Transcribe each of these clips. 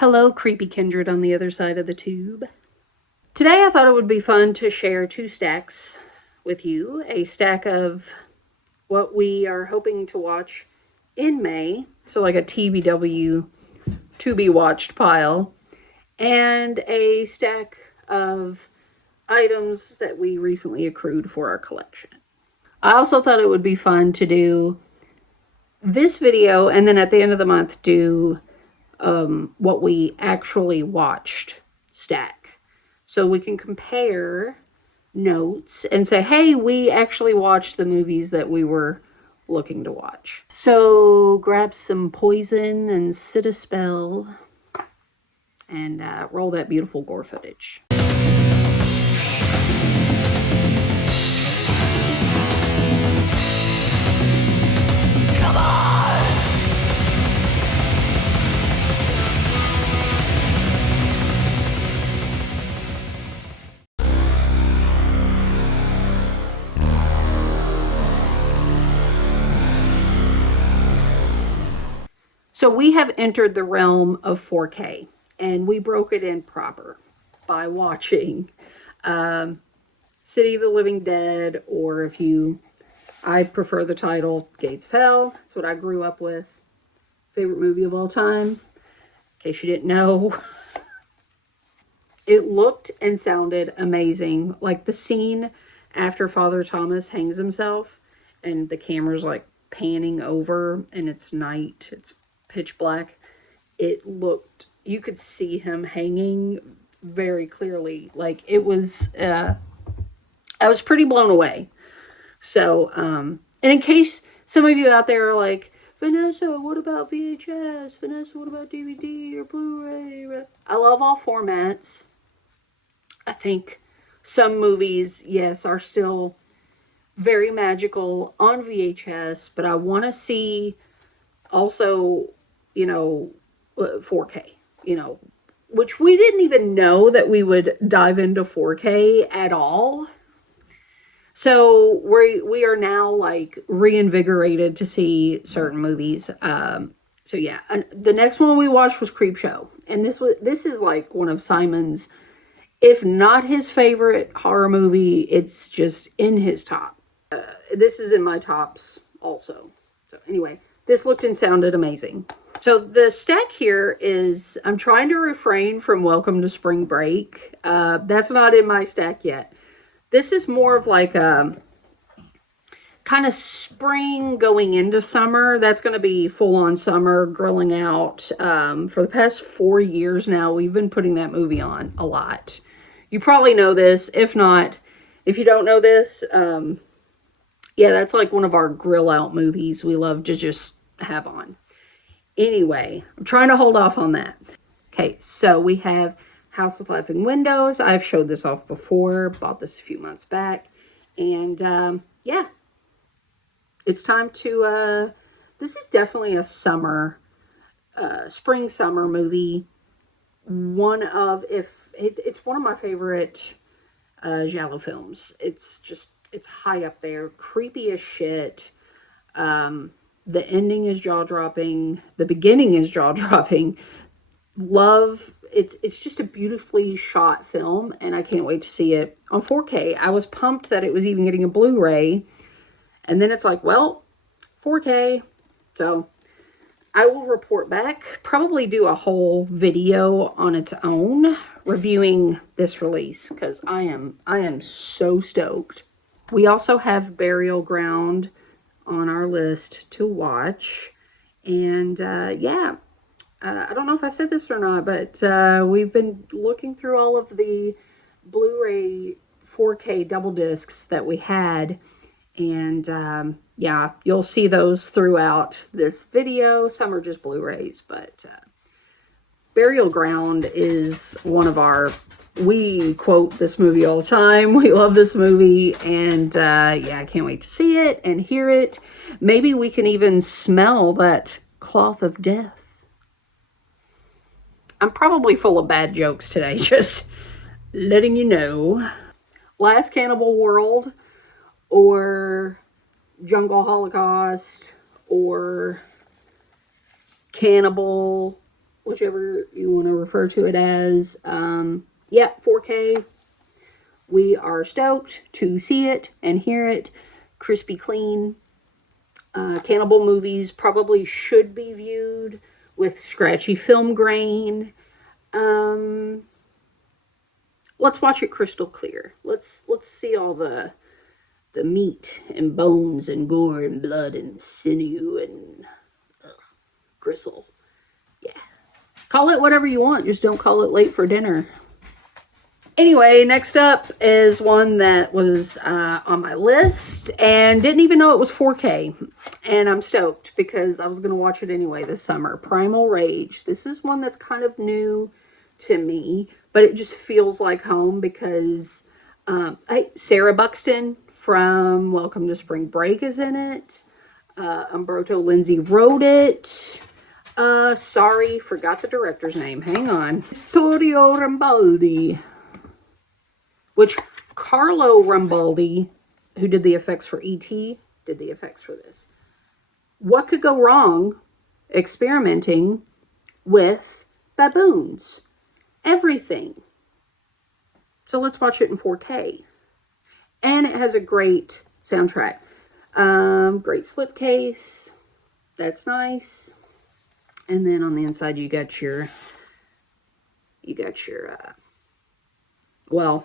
Hello, creepy kindred on the other side of the tube. Today I thought it would be fun to share two stacks with you. A stack of what we are hoping to watch in May, so like a TBW to be watched pile, and a stack of items that we recently accrued for our collection. I also thought it would be fun to do this video and then at the end of the month do what we actually watched stack. So we can compare notes and say, hey, we actually watched the movies that we were looking to watch. So grab some poison and sit a spell and roll that beautiful gore footage. Come on! So we have entered the realm of 4K, and we broke it in proper by watching City of the Living Dead, or I prefer the title, Gates of Hell. That's what I grew up with. Favorite movie of all time, in case you didn't know. It looked and sounded amazing. Like the scene after Father Thomas hangs himself, and the camera's like panning over, and it's night. It's pitch black. It looked, you could see him hanging very clearly. Like it was, I was pretty blown away. So, and in case some of you out there are like, Vanessa, what about VHS? Vanessa, what about DVD or Blu-ray? I love all formats. I think some movies, yes, are still very magical on VHS, but I want to see also, 4K, which we didn't even know that we would dive into 4K at all. So we are now like reinvigorated to see certain movies. So yeah, and the next one we watched was CREEPSHOW, and this is like one of Simon's, if not his favorite horror movie, it's just in his top. This is in my tops also. So anyway, this looked and sounded amazing. So the stack here is, I'm trying to refrain from Welcome to Spring Break. That's not in my stack yet. This is more of like a kind of spring going into summer. That's going to be full on summer, grilling out. For the past 4 years now, we've been putting that movie on a lot. You probably know this. If not, if you don't know this, yeah, that's like one of our grill out movies we love to just have on. Anyway, I'm trying to hold off on that. Okay, so we have House with Laughing Windows. I've showed this off before. Bought this a few months back. And yeah, it's time to, this is definitely a summer, spring summer movie. It's one of my favorite giallo films. It's high up there. Creepy as shit. The ending is jaw-dropping. The beginning is jaw-dropping. Love, it's just a beautifully shot film, and I can't wait to see it on 4K. I was pumped that it was even getting a Blu-ray, and then it's like, well, 4K. So I will report back, probably do a whole video on its own reviewing this release, because I am so stoked. We also have Burial Ground on our list to watch, and yeah, I don't know if I said this or not, but we've been looking through all of the Blu-ray 4K double discs that we had, and yeah, you'll see those throughout this video. Some are just Blu-rays, but Burial Ground is one of our, we quote this movie all the time. We love this movie, and yeah, I can't wait to see it and hear it. Maybe we can even smell that cloth of death. I'm probably full of bad jokes today, just letting you know. Last Cannibal World, or Jungle Holocaust, or Cannibal. whichever you want to refer to it as. Yeah, 4K. We are stoked to see it and hear it. Crispy clean. Cannibal movies probably should be viewed with scratchy film grain. Let's watch it crystal clear. Let's see all the meat and bones and gore and blood and sinew and gristle. Yeah. Call it whatever you want. Just don't call it late for dinner. Anyway, next up is one that was on my list and didn't even know it was 4K. And I'm stoked because I was going to watch it anyway this summer. Primal Rage. This is one that's kind of new to me, but it just feels like home because Sarah Buxton from Welcome to Spring Break is in it. Umberto Lindsay wrote it. Sorry, forgot the director's name. Hang on. Vittorio Rambaldi. Which Carlo Rambaldi, who did the effects for E.T., did the effects for this. What could go wrong experimenting with baboons? Everything. So let's watch it in 4K. And it has a great soundtrack. Great slipcase. That's nice. And then on the inside you got your well,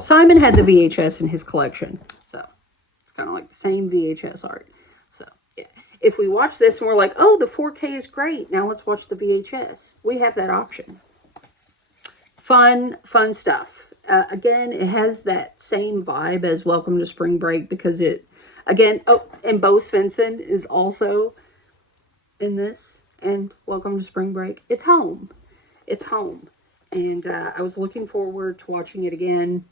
Simon had the VHS in his collection. So it's kind of like the same VHS art. So yeah. If we watch this and we're like, oh, the 4K is great. Now let's watch the VHS. We have that option. Fun stuff. Again, it has that same vibe as Welcome to Spring Break because it, again, and Bo Svensson is also in this and Welcome to Spring Break. It's home. It's home. And I was looking forward to watching it again.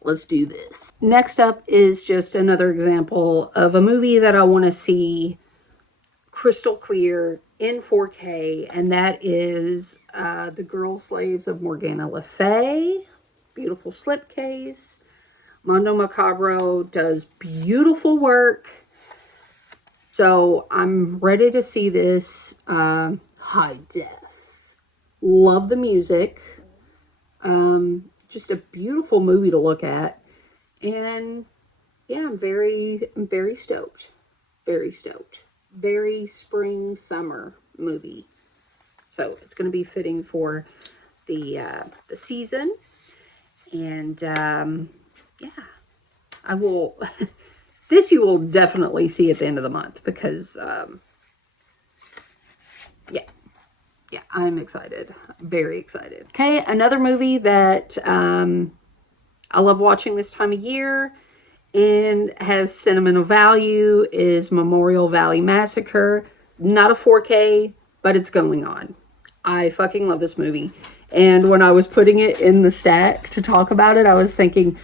Let's do this. Next up is just another example of a movie that I want to see crystal clear in 4K. And that is The Girl Slaves of Morgana Le Fay. Beautiful slipcase. Mondo Macabro does beautiful work. So I'm ready to see this high def. Love the music. Just a beautiful movie to look at. And yeah, I'm very stoked. Very stoked. Very spring, summer movie. So it's going to be fitting for the season. And yeah, I will... This you will definitely see at the end of the month because, yeah, I'm excited. Very excited. Okay, another movie that I love watching this time of year and has sentimental value is Memorial Valley Massacre. Not a 4K, but it's going on. I fucking love this movie. And when I was putting it in the stack to talk about it, I was thinking,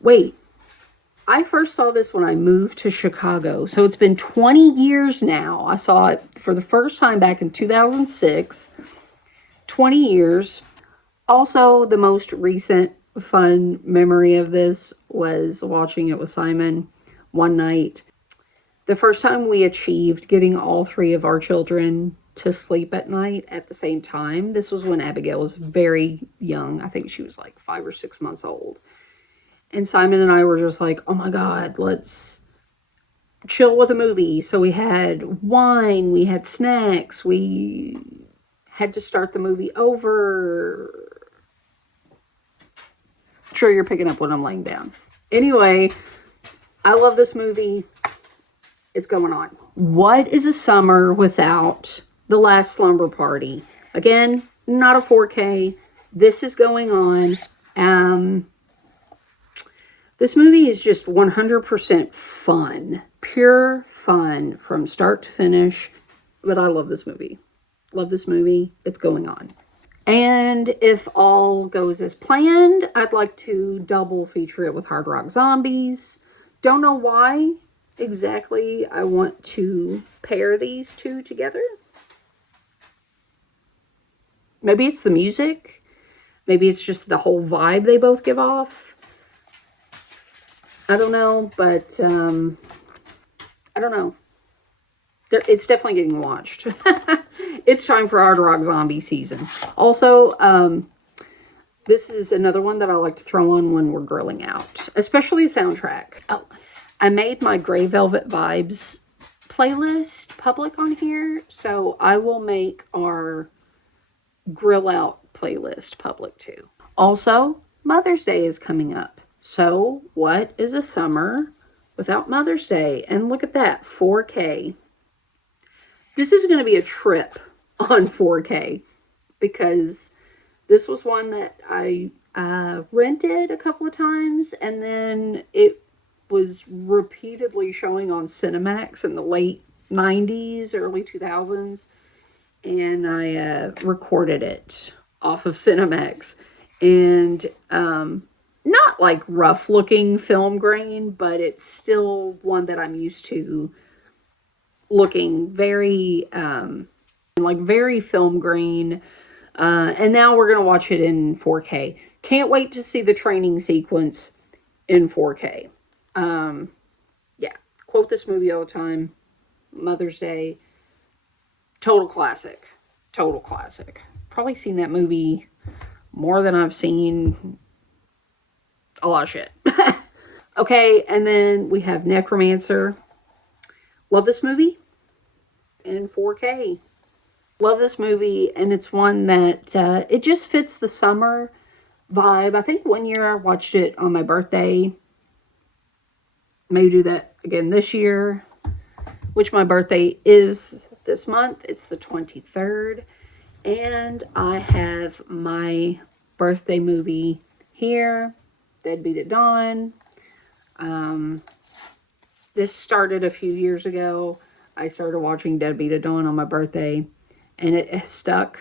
wait, I first saw this when I moved to Chicago. So it's been 20 years now. I saw it for the first time back in 2006. 20 years. Also, the most recent fun memory of this was watching it with Simon one night. The first time we achieved getting all three of our children to sleep at night at the same time. This was when Abigail was very young. I think she was like 5 or 6 months old. And Simon and I were just like, oh my God, let's chill with a movie. So we had wine, we had snacks, we had to start the movie over. Sure, you're picking up when I'm laying down. Anyway, I love this movie. It's going on. What is a summer without The Last Slumber Party? Again, not a 4K. This is going on. This movie is just 100% fun. Pure fun from start to finish. But I love this movie. Love this movie. It's going on. And if all goes as planned, I'd like to double feature it with Hard Rock Zombies. Don't know why exactly I want to pair these two together. Maybe it's the music. Maybe it's just the whole vibe they both give off. I don't know, but I don't know. it's definitely getting watched. It's time for Hard Rock Zombie season. Also, this is another one that I like to throw on when we're grilling out, especially the soundtrack. Oh, I made my Grey Velvet Vibes playlist public on here, so I will make our grill out playlist public too. Also, Mother's Day is coming up. So, what is a summer without Mother's Day? And look at that, 4K. This is going to be a trip on 4K because this was one that I rented a couple of times, and then it was repeatedly showing on Cinemax in the late 90s, early 2000s, and I recorded it off of Cinemax. And not like rough looking film grain, but it's still one that I'm used to looking very like very film grain. And now we're gonna watch it in 4K. Can't wait to see the training sequence in 4K. Yeah, quote this movie all the time. Mother's Day, total classic. Total classic. Probably seen that movie more than I've seen a lot of shit. Okay, and then we have Necromancer. Love this movie in 4K. Love this movie, and it's one that it just fits the summer vibe. I think one year I watched it on my birthday. Maybe do that again this year, which my birthday is this month. It's the 23rd, and I have my birthday movie here, Deadbeat at Dawn. This started a few years ago. I started watching Deadbeat at Dawn on my birthday, and it stuck.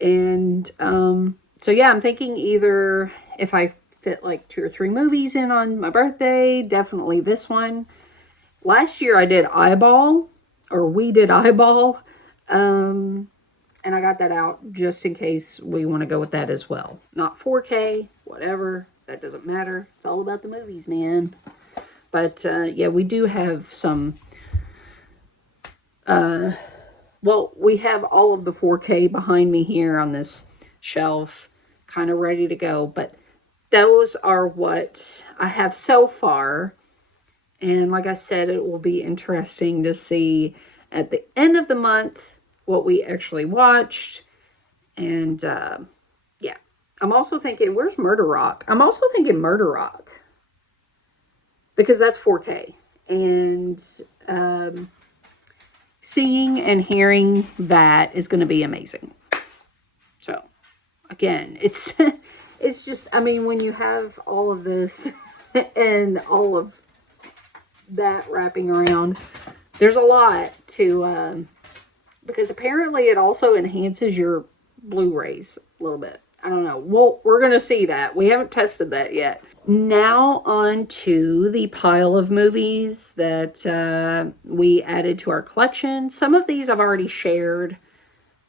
And so yeah, I'm thinking either if I fit like 2 or 3 movies in on my birthday, definitely this one. Last year I did Eyeball, or we did Eyeball, and I got that out just in case we want to go with that as well. Not 4K, whatever, that doesn't matter. It's all about the movies, man. But yeah, we do have some, well, we have all of the 4K behind me here on this shelf, kind of ready to go. But those are what I have so far. And like I said, it will be interesting to see at the end of the month what we actually watched. And yeah, I'm also thinking, where's Murder Rock? I'm also thinking Murder Rock, because that's 4K. And seeing and hearing that is going to be amazing. So, again, it's it's just, I mean, when you have all of this and all of that wrapping around, there's a lot to, because apparently it also enhances your Blu-rays a little bit. I don't know. Well, we're going to see that. We haven't tested that yet. Now on to the pile of movies that we added to our collection. Some of these I've already shared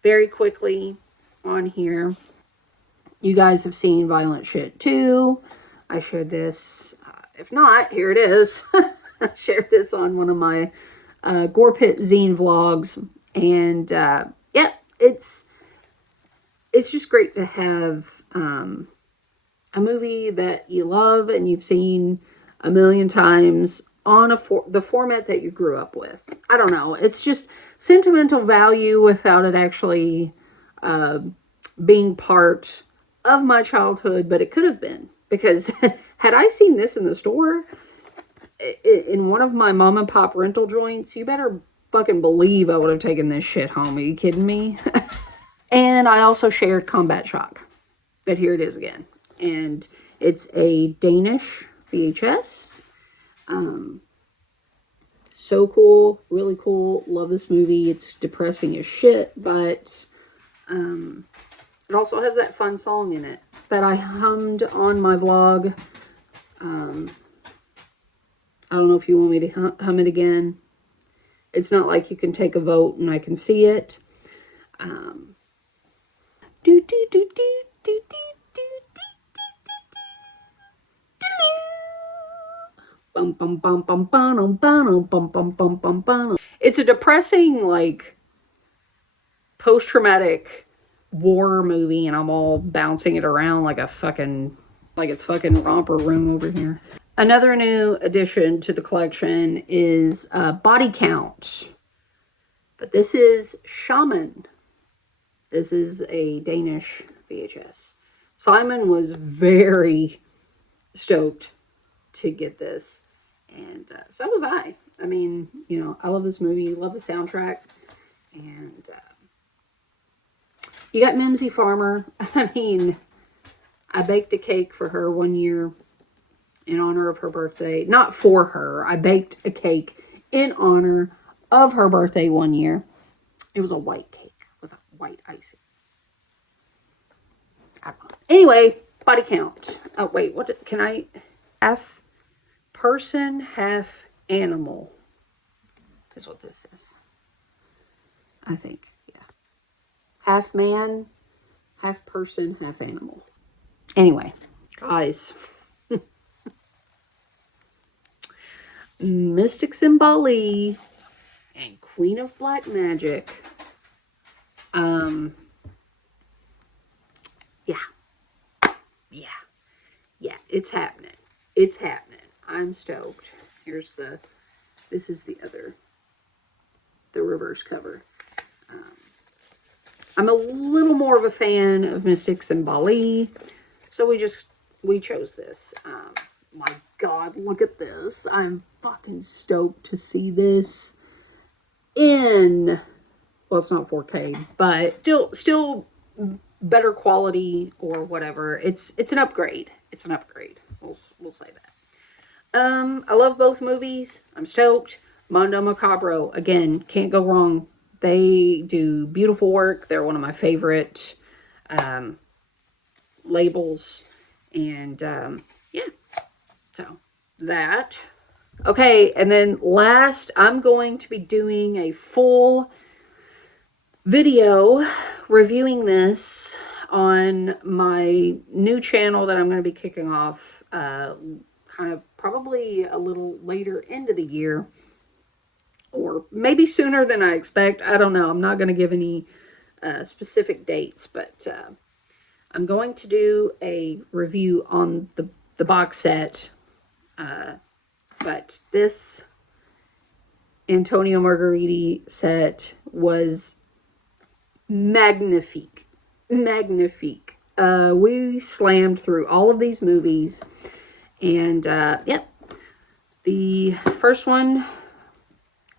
very quickly on here. You guys have seen Violent Shit 2. I shared this. If not, here it is. I shared this on one of my Gore Pit Zine vlogs. And yeah, it's just great to have a movie that you love and you've seen a million times on the format that you grew up with. I don't know. It's just sentimental value without it actually being part of my childhood, but it could have been. Because had I seen this in the store, in one of my mom and pop rental joints, you better fucking believe I would have taken this shit home. Are you kidding me? And I also shared Combat Shock. But here it is again. And it's a Danish VHS. So cool. Really cool. Love this movie. It's depressing as shit. But it also has that fun song in it that I hummed on my vlog. I don't know if you want me to hum it again. It's not like you can take a vote and I can see it. Do do do do do do do do do do do. Bum, bum, bum, bum, bum, bum, bum, bum, bum, bum, bum. It's a depressing, like, post-traumatic war movie, and I'm all bouncing it around like a fucking, like it's fucking romper room over here. Another new addition to the collection is Body Count. But this is Shaman. This is a Danish VHS. Simon was very stoked to get this. And so was I. I mean, you know, I love this movie. Love the soundtrack. And you got Mimsy Farmer. I mean, I baked a cake for her one year in honor of her birthday. Not for her. I baked a cake in honor of her birthday one year. It was a white cake with a white icing. I don't know. Anyway, Body Count. Oh, wait. What can I... Half person, half animal is what this is. I think. Yeah. Half man, half person, half animal. Anyway, guys. Mystics in Bali and Queen of Black Magic. Yeah, it's happening. It's happening. I'm stoked. Here's this is the reverse cover. I'm a little more of a fan of Mystics in Bali, so we chose this. My God, look at this. I'm fucking stoked to see this in, well, it's not 4K, but still better quality or whatever. It's an upgrade. It's an upgrade. We'll say that. I love both movies. I'm stoked. Mondo Macabro, again, can't go wrong. They do beautiful work. They're one of my favorite labels. And yeah, so that. Okay, and then last, I'm going to be doing a full video reviewing this on my new channel that I'm going to be kicking off kind of probably a little later into the year, or maybe sooner than I expect. I don't know. I'm not going to give any specific dates, but I'm going to do a review on the box set. But this Antonio Margheriti set was magnifique. Magnifique. We slammed through all of these movies. And, yep. The first one,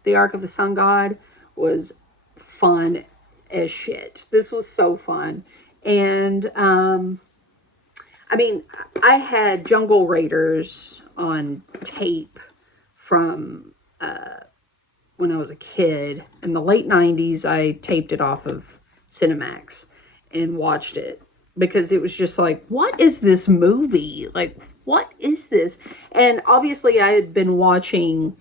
The Ark of the Sun God, was fun as shit. This was so fun. And, I mean, I had Jungle Raiders on tape from when I was a kid. In the late 90s, I taped it off of Cinemax and watched it because it was just like, what is this movie? Like, what is this? And obviously, I had been watching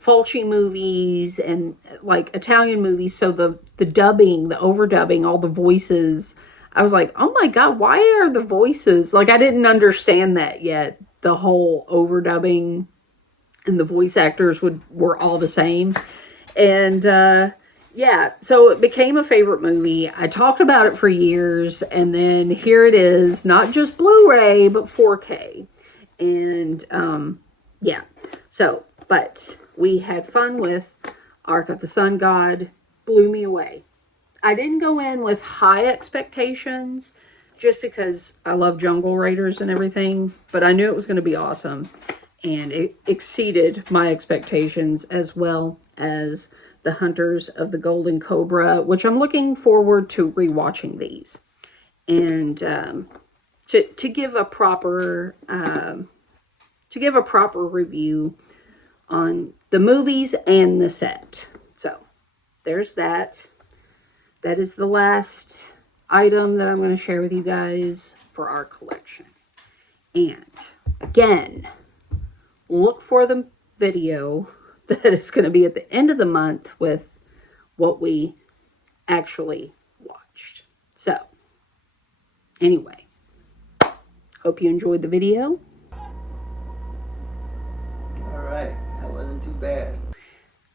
Fulci movies and like Italian movies, so the dubbing, the overdubbing, all the voices, I was like, oh my God, why are the voices, like I didn't understand that yet, the whole overdubbing and the voice actors were all the same. And yeah, so it became a favorite movie. I talked about it for years, and then here it is, not just Blu-ray, but 4K. And yeah, so, but we had fun with Ark of the Sun God. Blew me away. I didn't go in with high expectations just because I love Jungle Raiders and everything, but I knew it was going to be awesome, and it exceeded my expectations, as well as the Hunters of the Golden Cobra, which I'm looking forward to rewatching these and to give a proper review on the movies and the set. So there's that. That is the last item that I'm going to share with you guys for our collection. And again, look for the video that is going to be at the end of the month with what we actually watched. So, anyway, hope you enjoyed the video. that.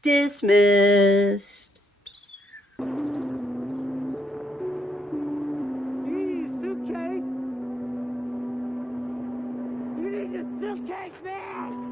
Dismissed. You need a suitcase? You need a suitcase, man!